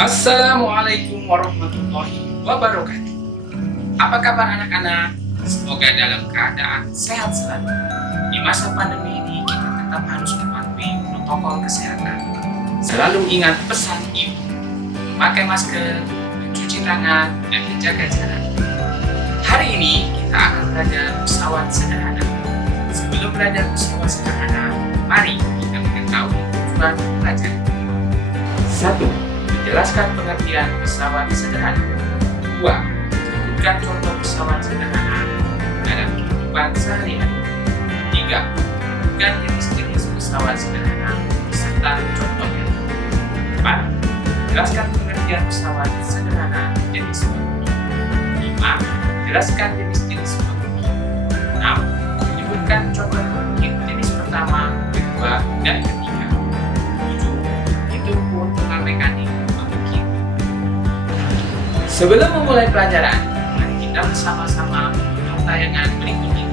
Assalamualaikum warahmatullahi wabarakatuh. Apa kabar anak-anak? Semoga dalam keadaan sehat selalu. Di masa pandemi ini kita tetap harus mematuhi protokol kesehatan. Selalu ingat pesan ibu, memakai masker, mencuci tangan, dan menjaga jarak. Hari ini kita akan belajar pesawat sederhana. Sebelum belajar pesawat sederhana, mari kita mengetahui tujuan belajar. 1. Menjelaskan pengertian pesawat sederhana. 2. Sebutkan contoh pesawat sederhana dalam kehidupan sehari-hari. 3. Sebutkan jenis-jenis pesawat sederhana serta contohnya. 4. Jelaskan pengertian pesawat sederhana jenis pengemudi. 5. Jelaskan jenis-jenis pengemudi. 6. Menyebutkan contoh pengemudi jenis pertama, kedua, dan ketiga. 7. Hitung keuntungan mekanik. Sebelum memulai pelajaran, mari kita bersama-sama menonton tayangan berikut ini.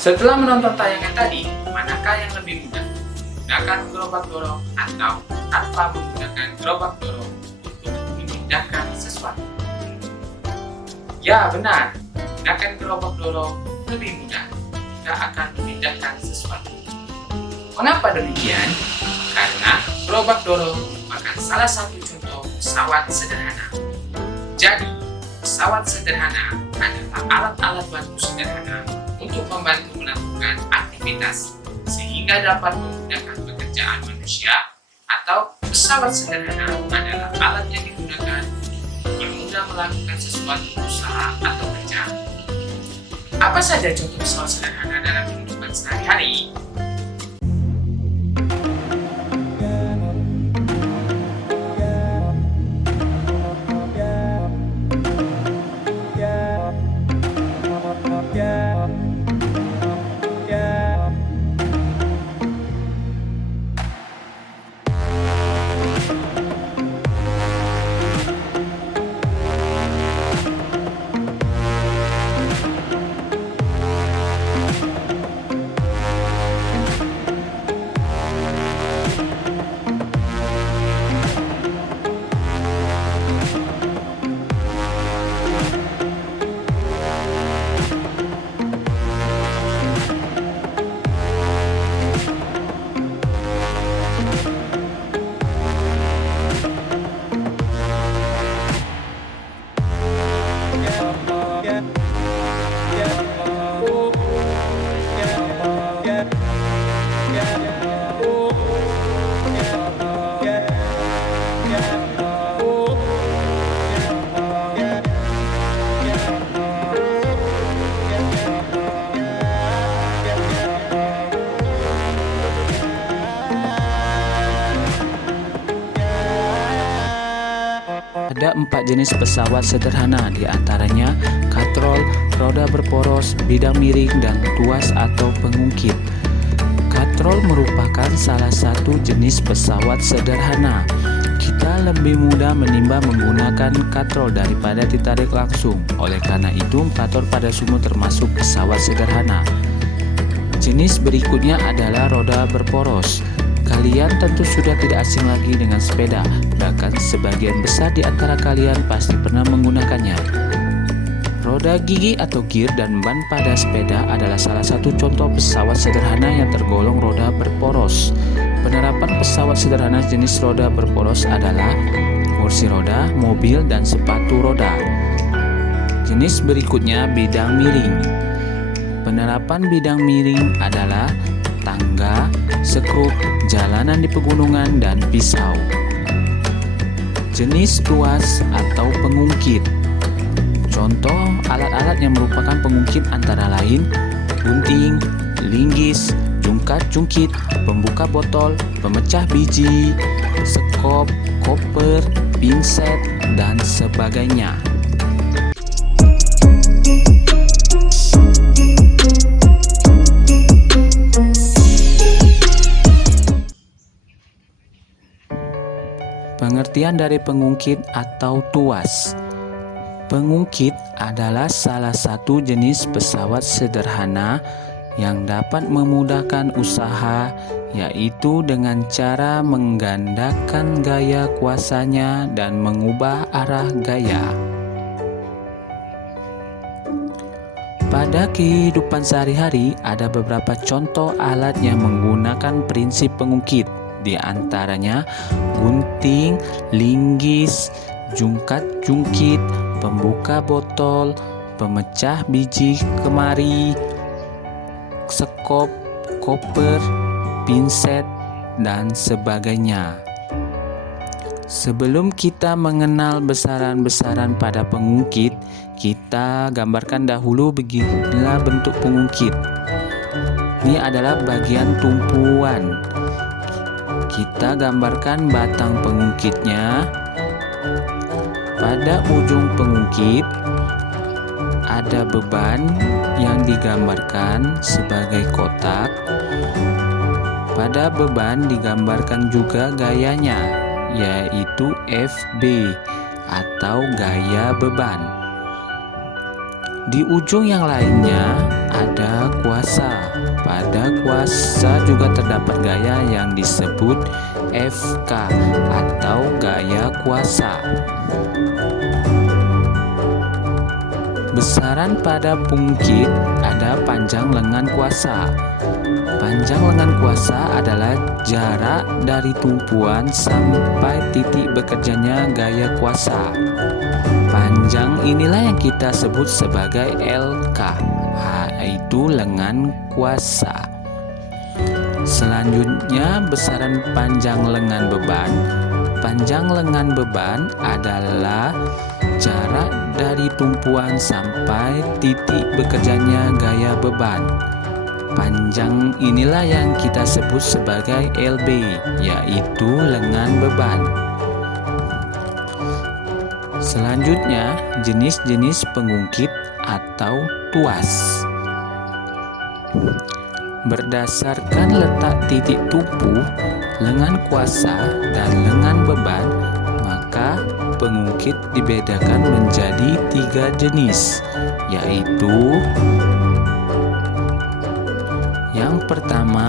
Setelah menonton tayangan tadi, manakah yang lebih mudah? Menggunakan gerobak dorong atau tanpa menggunakan gerobak dorong untuk memindahkan sesuatu? Ya, benar. Menggunakan gerobak dorong lebih mudah. Kita akan memindahkan sesuatu. Mengapa demikian? Karena gerobak dorong merupakan salah satu contoh pesawat sederhana. Jadi, pesawat sederhana adalah alat-alat bantu sederhana untuk membantu melakukan aktivitas sehingga dapat memudahkan pekerjaan manusia, atau pesawat sederhana adalah alat yang digunakan untuk mempermudah melakukan sesuatu usaha atau kerja. Apa saja contoh pesawat sederhana dalam kehidupan sehari-hari? Ada 4 jenis pesawat sederhana, diantaranya katrol, roda berporos, bidang miring, dan tuas atau pengungkit. Katrol merupakan salah satu jenis pesawat sederhana. Kita lebih mudah menimba menggunakan katrol daripada ditarik langsung. Oleh karena itu, katrol pada sumur termasuk pesawat sederhana. Jenis berikutnya adalah roda berporos. Kalian tentu sudah tidak asing lagi dengan sepeda, bahkan sebagian besar di antara kalian pasti pernah menggunakannya. Roda gigi atau gear dan ban pada sepeda adalah salah satu contoh pesawat sederhana yang tergolong roda berporos. Penerapan pesawat sederhana jenis roda berporos adalah kursi roda, mobil, dan sepatu roda. Jenis berikutnya bidang miring. Penerapan bidang miring adalah tangga, sekrup, jalanan di pegunungan, dan pisau. Jenis tuas atau pengungkit. Contoh alat-alat yang merupakan pengungkit antara lain gunting, linggis, jungkat-jungkit, pembuka botol, pemecah biji, sekop, koper, pinset, dan sebagainya. Pengertian dari pengungkit atau tuas. Pengungkit adalah salah satu jenis pesawat sederhana yang dapat memudahkan usaha, yaitu dengan cara menggandakan gaya kuasanya dan mengubah arah gaya. Pada kehidupan sehari-hari, ada beberapa contoh alat yang menggunakan prinsip pengungkit, di antaranya gunting, linggis, jungkat-jungkit, pembuka botol, pemecah biji kemari, sekop, koper, pinset, dan sebagainya. Sebelum kita mengenal besaran-besaran pada pengungkit, kita gambarkan dahulu beginilah bentuk pengungkit. Ini adalah bagian tumpuan. Kita gambarkan batang pengungkitnya. Pada ujung pengungkit ada beban yang digambarkan sebagai kotak. Pada beban digambarkan juga gayanya, yaitu FB atau gaya beban. Di ujung yang lainnya ada kuasa. Pada kuasa juga terdapat gaya yang disebut FK atau gaya kuasa. Besaran pada pengungkit ada panjang lengan kuasa. Panjang lengan kuasa adalah jarak dari tumpuan sampai titik bekerjanya gaya kuasa. Panjang inilah yang kita sebut sebagai LK, yaitu lengan kuasa. Selanjutnya besaran panjang lengan beban. Panjang lengan beban adalah jarak dari tumpuan sampai titik bekerjanya gaya beban. Panjang inilah yang kita sebut sebagai LB, yaitu lengan beban. Selanjutnya, jenis-jenis pengungkit atau tuas. Berdasarkan letak titik tumpu, lengan kuasa, dan lengan beban, maka pengungkit dibedakan menjadi 3 jenis, yaitu yang pertama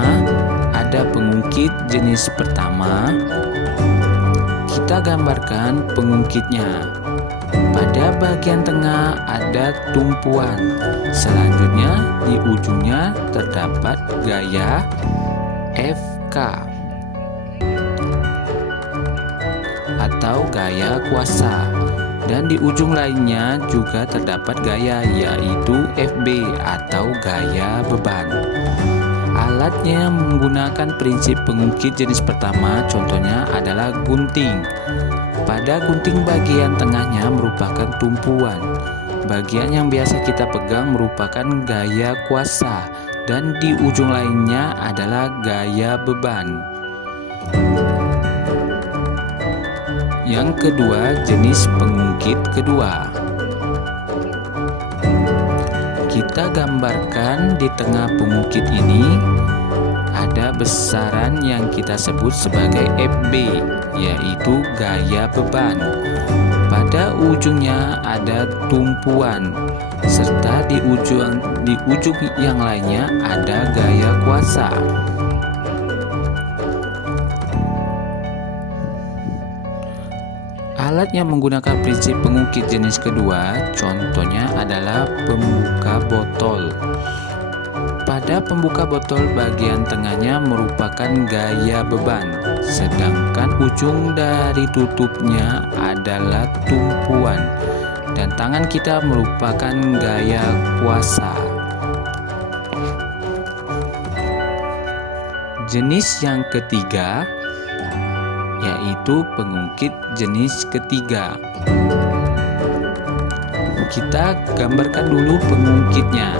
ada pengungkit jenis pertama. Kita gambarkan pengungkitnya. Pada bagian tengah ada tumpuan. Selanjutnya di ujungnya terdapat gaya FK atau gaya kuasa, dan di ujung lainnya juga terdapat gaya, yaitu FB atau gaya beban. Alatnya menggunakan prinsip pengungkit jenis pertama, contohnya adalah gunting. Pada gunting bagian tengahnya merupakan tumpuan. Bagian yang biasa kita pegang merupakan gaya kuasa, dan di ujung lainnya adalah gaya beban. Yang kedua, jenis pengungkit kedua. Kita gambarkan di tengah pengungkit ini ada besaran yang kita sebut sebagai FB, yaitu gaya beban. Pada ujungnya ada tumpuan, serta di ujung yang lainnya ada gaya kuasa. Alat yang menggunakan prinsip pengungkit jenis kedua, contohnya adalah pembuka botol. Pada pembuka botol bagian tengahnya merupakan gaya beban, sedangkan ujung dari tutupnya adalah tumpuan, dan tangan kita merupakan gaya kuasa. Jenis yang ketiga yaitu pengungkit jenis ketiga. Kita gambarkan dulu pengungkitnya.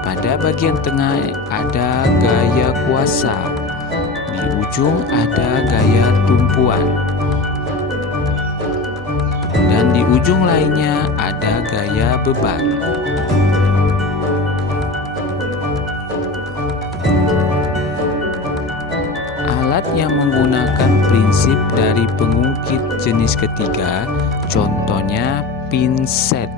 Pada bagian tengah ada gaya kuasa. Di ujung ada gaya tumpuan. Dan di ujung lainnya ada gaya beban. Alat yang menggunakan prinsip dari pengungkit jenis ketiga, contohnya pinset.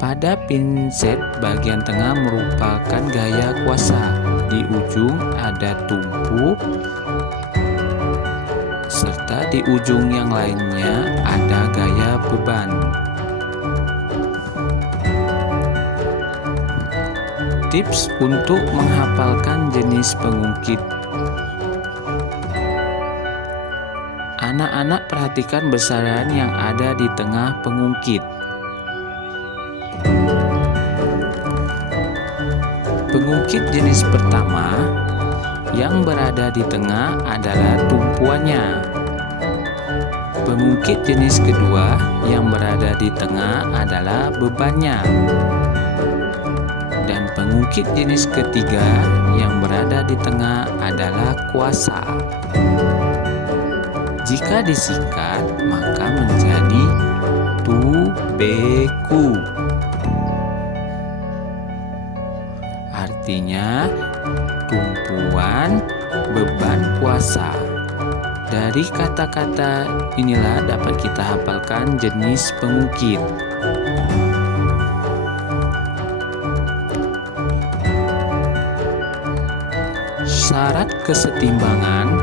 Pada pinset, bagian tengah merupakan gaya kuasa. Di ujung ada tumpu, serta di ujung yang lainnya ada gaya beban. Tips untuk menghafalkan jenis pengungkit. Anak-anak perhatikan besaran yang ada di tengah pengungkit. Pengungkit jenis pertama yang berada di tengah adalah tumpuannya. Pengungkit jenis kedua yang berada di tengah adalah bebannya. Dan pengungkit jenis ketiga yang berada di tengah adalah kuasa. Jika disingkat, maka menjadi tubeku. Artinya tumpuan, beban, kuasa. Dari kata-kata inilah dapat kita hafalkan jenis pengungkit. Syarat kesetimbangan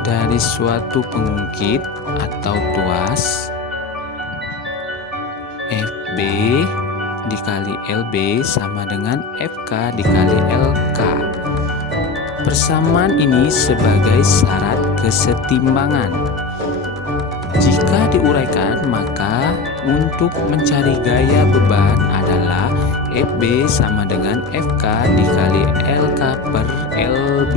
dari suatu pengungkit atau tuas FB dikali LB sama dengan FK dikali LK. Persamaan ini sebagai syarat kesetimbangan. Jika diuraikan, maka untuk mencari gaya beban adalah FB sama dengan FK dikali LK per LB.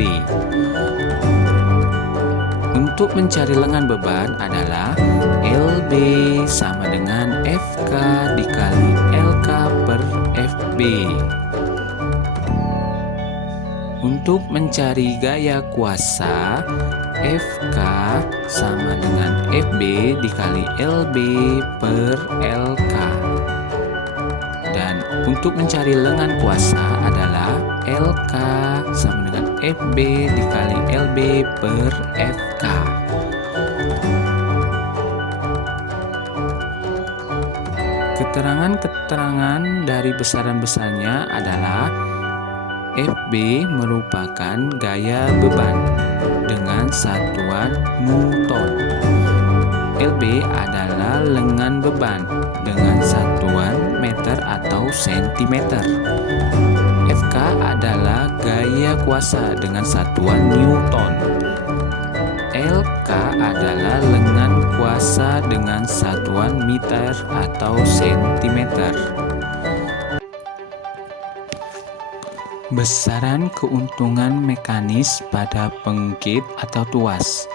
Untuk mencari lengan beban adalah LB sama dengan FK dikali LK per FB. Untuk mencari gaya kuasa, FK sama dengan FB dikali LB per LK. Dan untuk mencari lengan kuasa adalah LK sama dengan FB dikali LB per FK. Keterangan-keterangan dari besaran-besarnya adalah FB merupakan gaya beban dengan satuan Newton. LB adalah lengan beban dengan satuan meter atau sentimeter. FK adalah gaya kuasa dengan satuan Newton. LK adalah lengan kuasa dengan satuan meter atau sentimeter. Besaran keuntungan mekanis pada pengungkit atau tuas.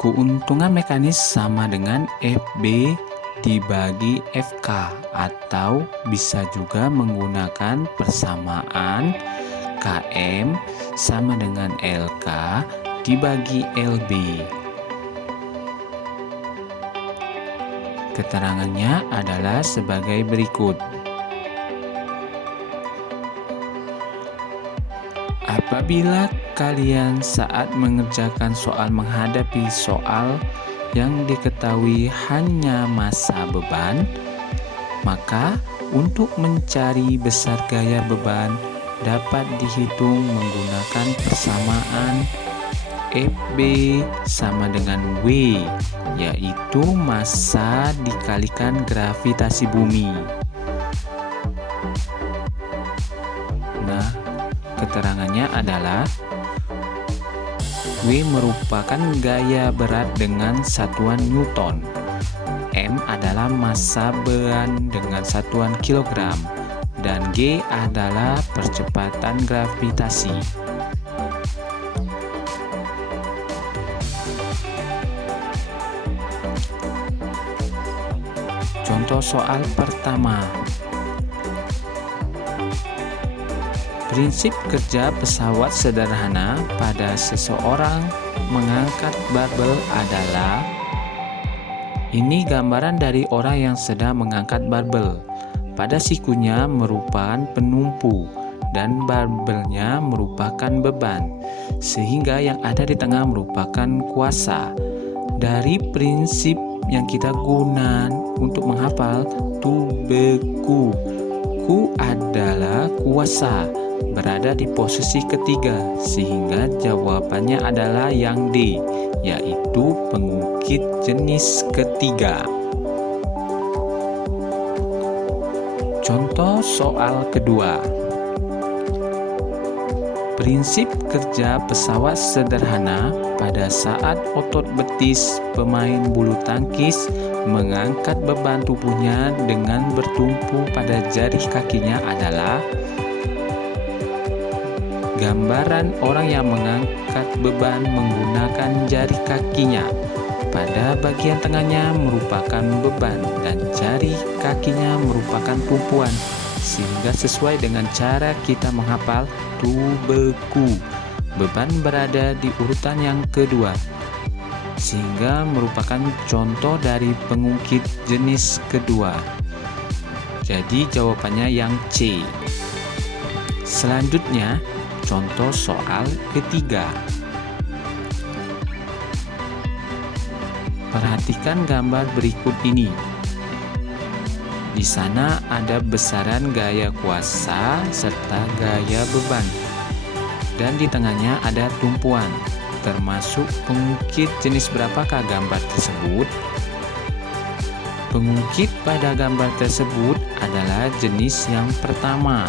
Keuntungan mekanis sama dengan FB dibagi FK, atau bisa juga menggunakan persamaan KM sama dengan LK dibagi LB. Keterangannya adalah sebagai berikut. Apabila kalian saat mengerjakan soal menghadapi soal yang diketahui hanya massa beban, maka untuk mencari besar gaya beban dapat dihitung menggunakan persamaan FB sama dengan W, yaitu massa dikalikan gravitasi bumi. Nah, keterangannya adalah W merupakan gaya berat dengan satuan Newton. M adalah massa beban dengan satuan kilogram. Dan G adalah percepatan gravitasi. Contoh soal pertama. Prinsip kerja pesawat sederhana pada seseorang mengangkat barbel adalah ini gambaran dari orang yang sedang mengangkat barbel. Pada sikunya merupakan penumpu dan barbelnya merupakan beban, sehingga yang ada di tengah merupakan kuasa. Dari prinsip yang kita gunakan untuk menghafal tubeku, ku adalah kuasa, berada di posisi ketiga, sehingga jawabannya adalah yang D, yaitu pengungkit jenis ketiga. Contoh soal kedua. Prinsip kerja pesawat sederhana pada saat otot betis pemain bulu tangkis mengangkat beban tubuhnya dengan bertumpu pada jari kakinya adalah gambaran orang yang mengangkat beban menggunakan jari kakinya. Pada bagian tengahnya merupakan beban dan jari kakinya merupakan tumpuan, sehingga sesuai dengan cara kita menghafal tubeku, beban berada di urutan yang kedua, sehingga merupakan contoh dari pengungkit jenis kedua. Jadi jawabannya yang C. Selanjutnya, contoh soal ketiga. Perhatikan gambar berikut ini. Di sana ada besaran gaya kuasa serta gaya beban, dan di tengahnya ada tumpuan. Termasuk pengungkit jenis berapakah gambar tersebut? Pengungkit pada gambar tersebut adalah jenis yang pertama.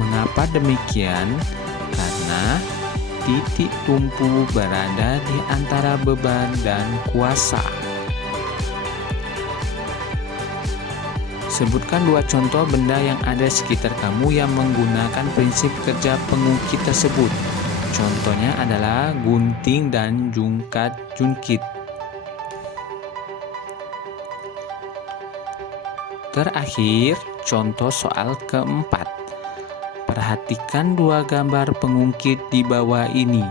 Mengapa demikian? Karena titik tumpu berada di antara beban dan kuasa. Sebutkan dua contoh benda yang ada sekitar kamu yang menggunakan prinsip kerja pengungkit tersebut. Contohnya adalah gunting dan jungkat-jungkit. Terakhir, contoh soal keempat. Perhatikan dua gambar pengungkit di bawah ini.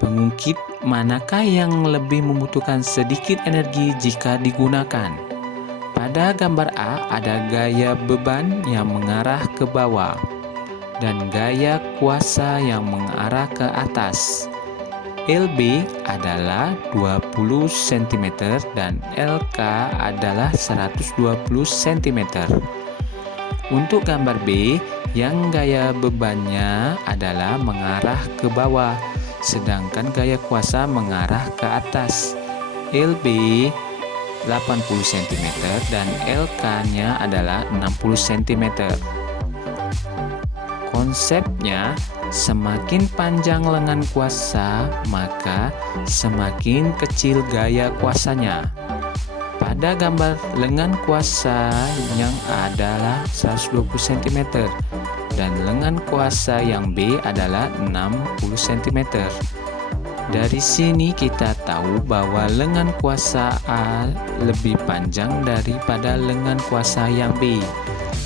Pengungkit manakah yang lebih membutuhkan sedikit energi jika digunakan? Pada gambar A ada gaya beban yang mengarah ke bawah dan gaya kuasa yang mengarah ke atas. LB adalah 20 cm dan LK adalah 120 cm. Untuk gambar B, yang gaya bebannya adalah mengarah ke bawah, sedangkan gaya kuasa mengarah ke atas. LB 80 cm dan LK-nya adalah 60 cm. Konsepnya, semakin panjang lengan kuasa, maka semakin kecil gaya kuasanya. Pada gambar lengan kuasa yang adalah 120 cm dan lengan kuasa yang B adalah 60 cm. Dari sini kita tahu bahwa lengan kuasa A lebih panjang daripada lengan kuasa yang B,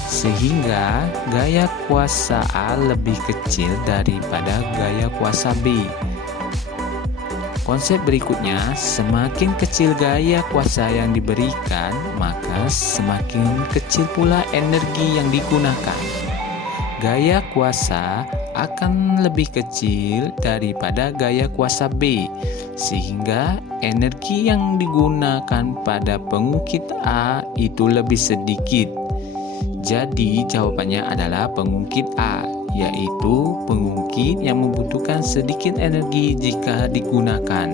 sehingga gaya kuasa A lebih kecil daripada gaya kuasa B. Konsep berikutnya, semakin kecil gaya kuasa yang diberikan, maka semakin kecil pula energi yang digunakan. Gaya kuasa akan lebih kecil daripada gaya kuasa B, sehingga energi yang digunakan pada pengungkit A itu lebih sedikit. Jadi jawabannya adalah pengungkit A, yaitu pengungkit yang membutuhkan sedikit energi jika digunakan.